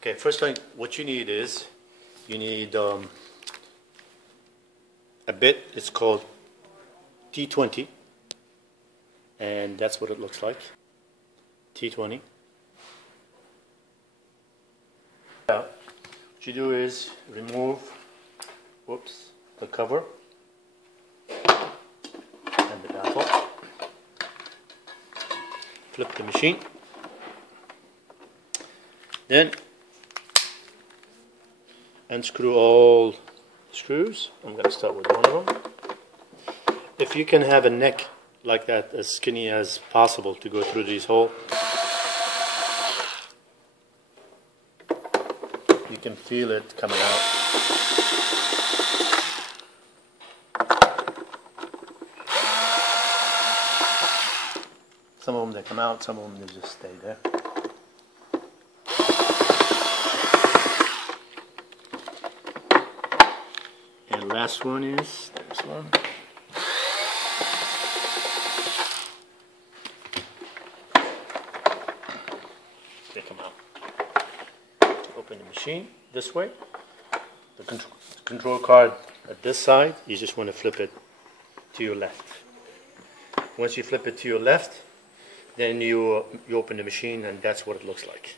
Okay, first thing, what you need is, you need a bit. It's called T20, and that's what it looks like. T20. What you do is remove, the cover and the baffle. Flip the machine. Then unscrew all the screws. I'm going to start with one of them. If you can have a neck like that, as skinny as possible, to go through these holes, you can feel it coming out. Some of them they come out, some of them they just stay there. And last one is this one. They come out. Open the machine this way. The control card at this side, you just want to flip it to your left. Once you flip it to your left, then you open the machine, and that's what it looks like.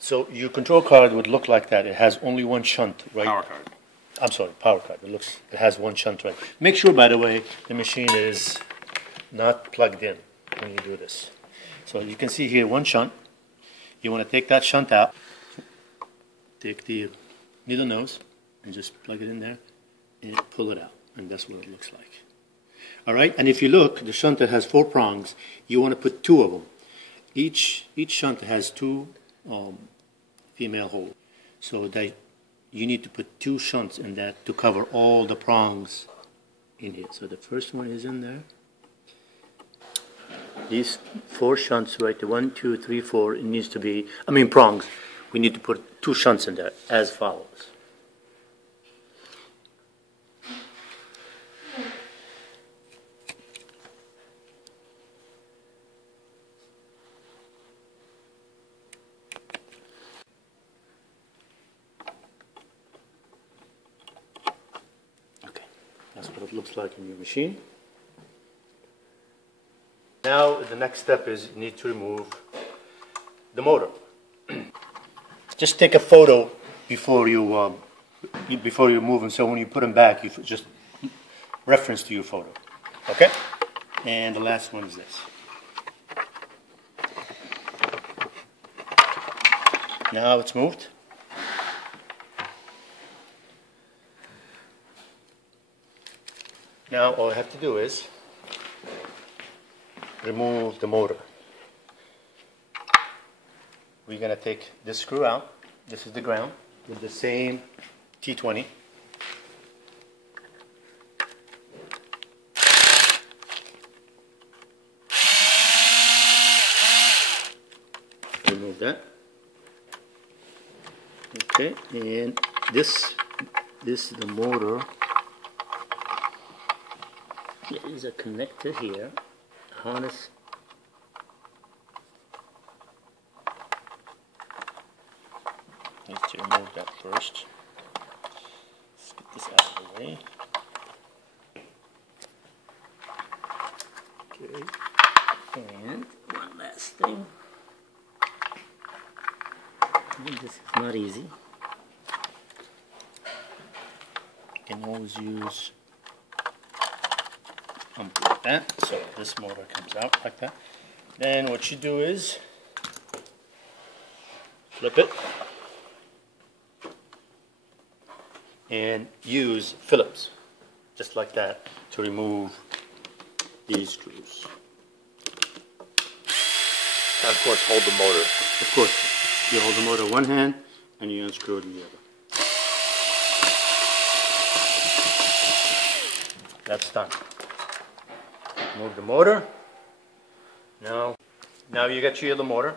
So your control card would look like that. It has only one shunt, right? Power card. I'm sorry, power card. It has one shunt, right? Make sure, by the way, the machine is not plugged in when you do this. So you can see here one shunt. You want to take that shunt out. Take the needle nose and just plug it in there and pull it out, and that's what it looks like. All right, and if you look, the shunt that has 4 prongs, you want to put 2 of them. Each shunt has 2 female holes, so that you need to put 2 shunts in that to cover all the prongs in here. So the first one is in there. These 4 shunts, right? The 1, 2, 3, 4. It needs to be, prongs. We need to put 2 shunts in there as follows. That's what it looks like in your machine. Now the next step is you need to remove the motor. Just take a photo before you move them, so when you put them back, you just reference to your photo. Okay? And the last one is this. Now it's moved. Now all I have to do is remove the motor. We're going to take this screw out. This is the ground with the same T20. Remove that. Okay, and this is the motor. There is a connector here, harness. Need to remove that first. Let's get this out of the way. Okay, and one last thing. This is not easy. You can always use like that, so this motor comes out like that. Then what you do is flip it and use Phillips, just like that, to remove these screws. And of course, hold the motor. Of course, you hold the motor one hand and you unscrew it in the other. That's done. Move the motor. Now you got your other motor.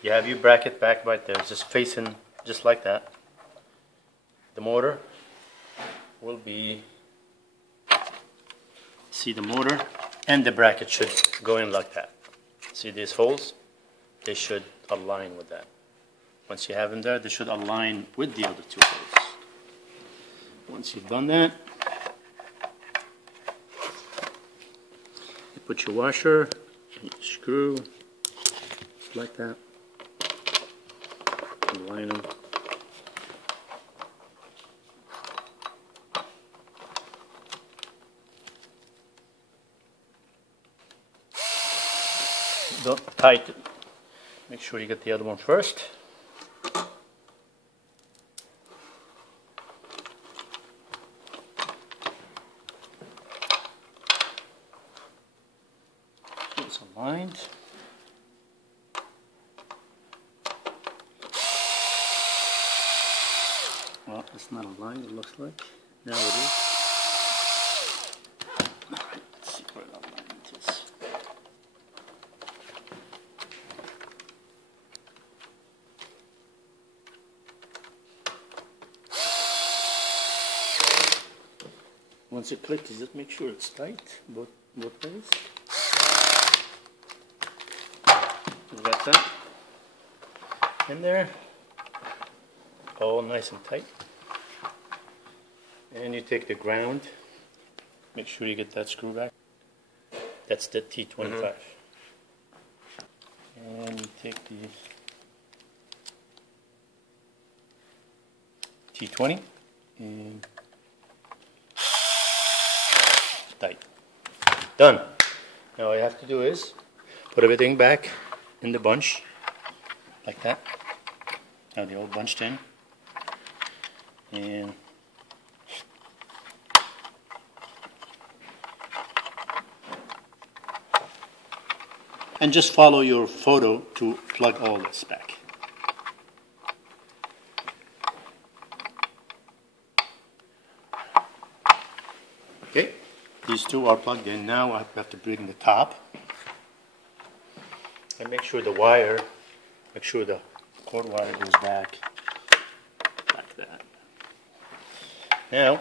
You have your bracket back right there, just facing just like that. The motor will be, see, the motor and the bracket should go in like that. See these holes? they should align with that. Once you have them there, they should align with the other two holes. Once you've done that, you put your washer and your screw like that, align them. Don't tighten. Make sure you get the other one first. It's aligned. Well, it's not aligned, it looks like. Now it is. Alright, let's see where the alignment is. Once it clicks, just make sure it's tight, both ways. You got that in there, all nice and tight. And you take the ground, make sure you get that screw back. That's the T25. And you take the T20 and tight. Done. Now all you have to do is put everything back in the bunch like that. Now they're all bunched in, and just follow your photo to plug all this back. Okay. These two are plugged in. Now I have to bring the top and make sure the cord wire goes back like that. Now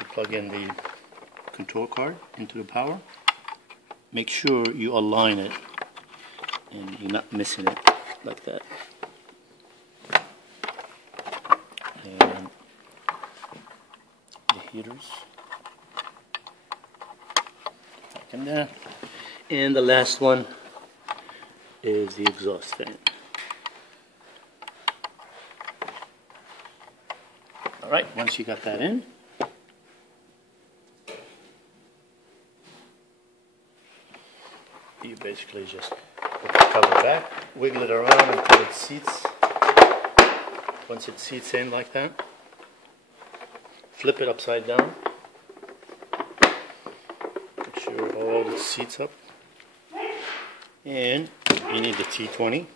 you plug in the control card into the power. Make sure you align it and you're not missing it like that. And heaters back in there, and the last one is the exhaust fan. Alright, once you got that in, you basically just put the cover back, wiggle it around until it seats. Once it seats in like that, flip it upside down. Make sure all the seats up. And you need the T20.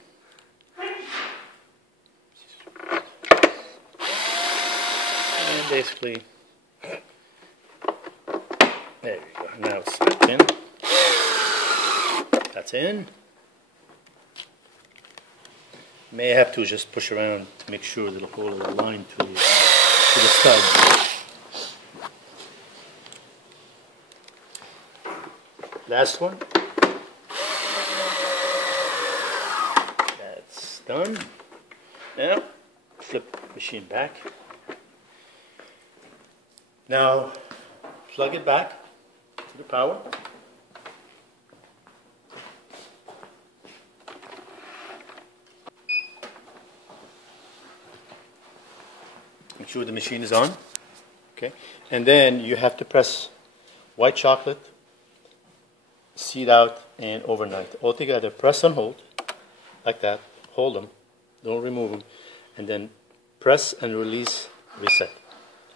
And basically, there you go. Now it's snapped in. That's in. May have to just push around to make sure that the hole is aligned to the studs. Last one. That's done. Now, flip the machine back. Now, plug it back to the power. Make sure the machine is on. Okay, and then you have to press white chocolate, seed out, and overnight. All together, press and hold, like that. Hold them, don't remove them, and then press and release, reset,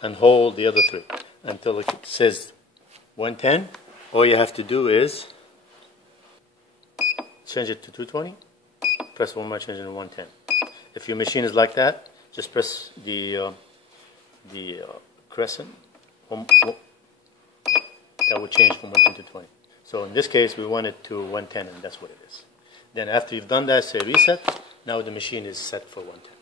and hold the other three until it says 110. All you have to do is change it to 220, press one more, change it to 110. If your machine is like that, just press the crescent. That will change from 110 to 20. So in this case, we want it to 110, and that's what it is. Then after you've done that, say reset. Now the machine is set for 110.